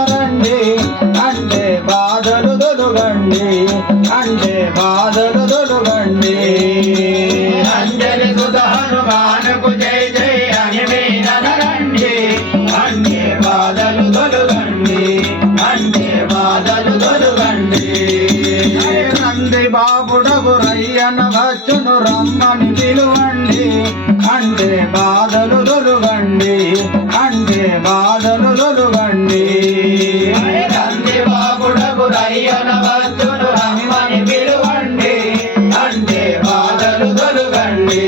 అనరండి అంటే బాధలు తొలగండి అంటే బాధలు తొలగండి అంజలి సుత హనుమానుకు జై జై అని మీరనరండి అంటే బాధలు తొలగండి అంటే బాధలు తొలగండి నంది బాబుడగు రయ్యన వచ్చును రమ్మని పిలువండి అంటే బాధలు తొలగండి అంటే బాధలు తొలగండి నంది బాబుడగు రయ్యన వచ్చును రమ్మని పిలువండి అంటే బాధలు తొలగండి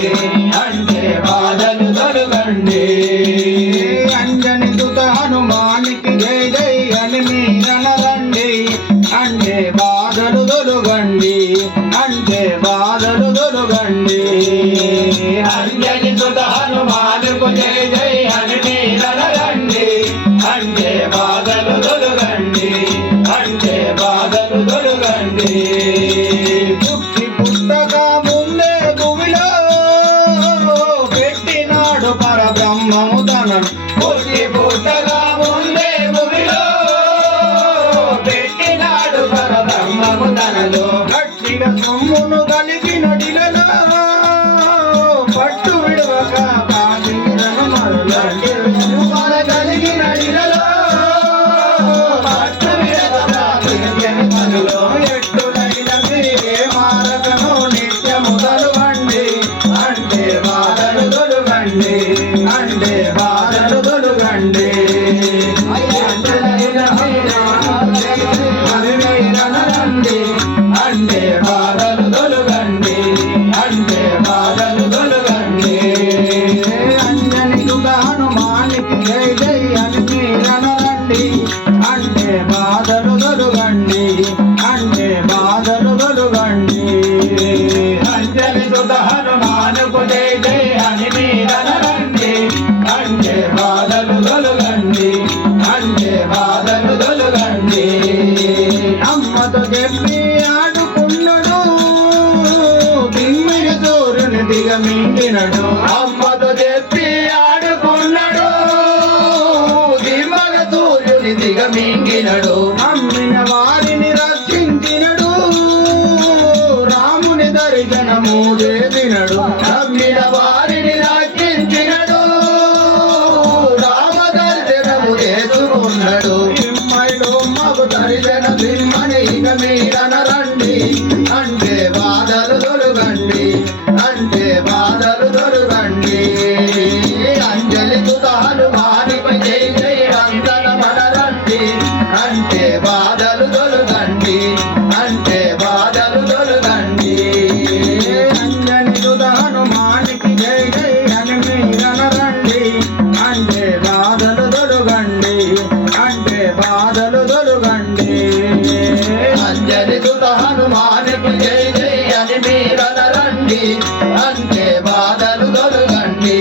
అంటే బాధలు తొలగండి అంజని సుత హనుమానికి జై జై అని మీరనరండి అంటే బాధలు తొలగండి అంటే బాధలు తొలగండి అంజలి సుత హనుమానుకు జై జై అని మీరనరండి అంటే బాధలు తొలగండి అంటే బాధలు తొలగండి పుట్టి పుట్టక ముందే భూమిలో పెట్టినాడు పరబ్రహ్మము తనను పుట్టి పుట్టగా ముందే భూమిలో పెట్టినాడు పరబ్రహ్మము తనలో గట్టిగా సొమ్మును కలిగిన డిలలో పట్టు విడవక పాటించను మరలండి మన కలిగిన ఇలలో పట్టు విడవక తిరిగెను తనులో ఎట్టులైన మీరే మారకను నిత్యము తొలగండి అంటే బాధలు తొలగండి అంటే బాధలు తొలగండి అంజలైన అది మీరనరండి అంటే బాధలు తొలగండి అంటే బాధలు తొలగండి అంజని సుత హనుమానికి జై జై అని మీరనరండి అంటే బాధలు తొలగండి అంటే బాధలు తొలగండి అంజలి సుత హనుమానుకు జై జై అని మీరనరండి అంటే బాధలు తొలగండి అంటే బాధలు తొలగండి అమ్మతో చెప్పి ఆడుకున్నాడు తిమ్మిడి సూర్యుని దిగమింగినడు అమ్మతో చెప్పి ఆడుకున్నాడు దిమ్మల సూర్యుని దిగమింగినడు అమ్మిన వారిని రక్షించినడు రాముని దర్శనము చేసినడు నమ్మిన వారిని రక్షించినడు రామ దర్శనము చేసుకున్నాడు ఇమ్మైలో మగు దర్శన దిమ్మని ఇక మీరనరండి అంటే బాధలు తొలగండి అంటే బాధలు తొలగండి అంజలి సుత హనుమానికి జై జై వందన మనరండి అంటే బాధలు తొలగండి అంటే బాధలు తొలగండి అంజని సుత హనుమానికి జై జై అని మీరనరండి అంటే బాధలు తొలగండి అంటే బాధలు తొలగండి అంజలి సుత హనుమానికి జై జై అని మీరనరండి అంటే బాధలు తొలగండి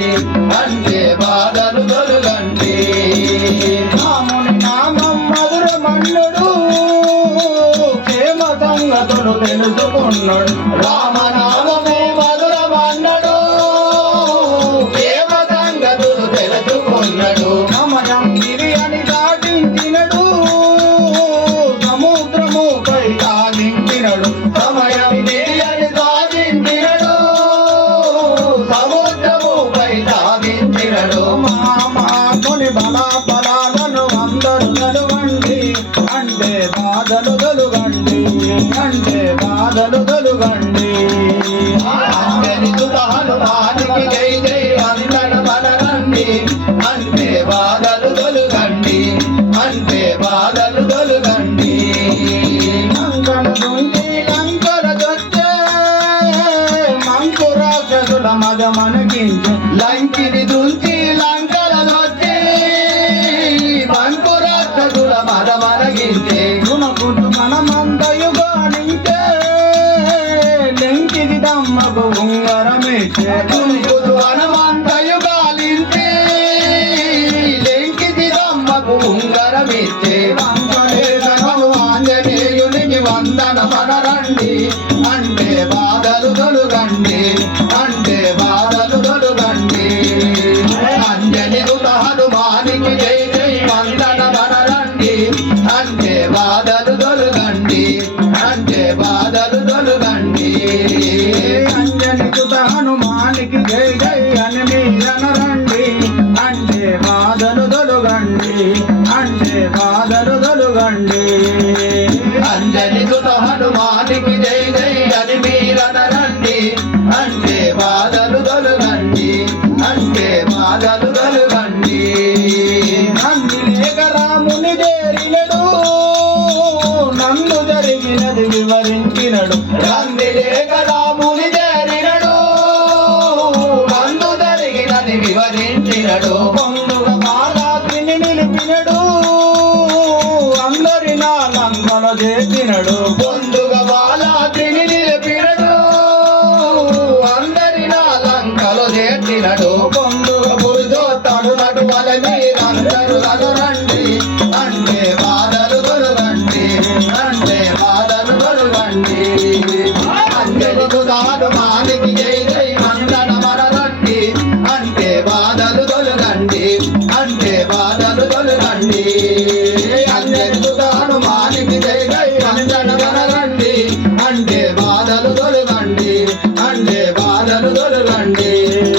అంటే బాధలు తొలగండి రాముని నామం మధుర మన్నుడు క్షేమ సంగతులు తెలుసుకున్నాడు రామనామమే మధురమన్నడు ప్రేమ సంగతులు తెలుసుకున్నాడు సమయం గిరి అని దాటించినడు సముద్రముపై సాగించినడు సమయం తెలియని సాధించినడు సముద్రముపై సాగించినడు మామాకుని బలాలను అందరు తలువండి అంటే బాధలు తొలగండి అంటే బాధలు తొలగండి అంజలి సుత హనుమానికి జై జై వందన మనరండి అంటే బాధలు తొలగండి అంటే బాధలు తొలగండి లంకల నుంచి లంకల దొచ్చే మంకు రాక్షసుల మద మనకించే లంకిని దుంచి లంకల వచ్చి మంకు రాక్షసుల మద మనగించే గుణకుడు మనమంతయు గానించే లెంకిది దమ్మకు ఉంగరమేచే దుంకుడు హనుమంతయు గాలించే లెంకిది దమ్మకు ఉంగరమిచ్చే ఆంజనేయునికి వందన మనరండి అంటే బాధలు తొలగండి అంటే బాధలు తొలగండి అంజని హనుమానికి జై జై వందన మనరండి బాధలు తొలగండి అంజని సుత హనుమానికి జై జై అని మీరనరండి అంటే బాధలు తొలగండి అంటే బాధలు తొలగండి నంది లేక రాముని చేరినడు నందు జరిగినది వివరించినడు నంది లేక రాముని చేరినడు నందు జరిగినది వివరించినడు పొందుగా బాలాత్రిని నిలిపినడు అందరి నా లంకలో చేసినడు పొందుగా బాలాత్రిని నిలిపినడు అందరి నా లంకలో చేర్చినడు పొందుగా పురుషోత్తము నటువల మీరందరూ కనురండి అంటే బాధలు తొలగండి అంటే బాధలు తొలగండి అంజలి హనుమానికి జై జై మందన మరరండి అంటే బాధలు తొలగండి అంటే బాధలు తొలగండి అంజలి హనుమానికి జై జై మందన మరరండి అంటే బాధలు తొలగండి అంటే బాధలు తొలగండి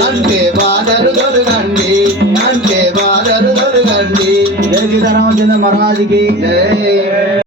అంటే బాధలు తొలగండి అంటే బాధలు తొలగండి జై సీతారామచంద్ర మహారాజుకి జై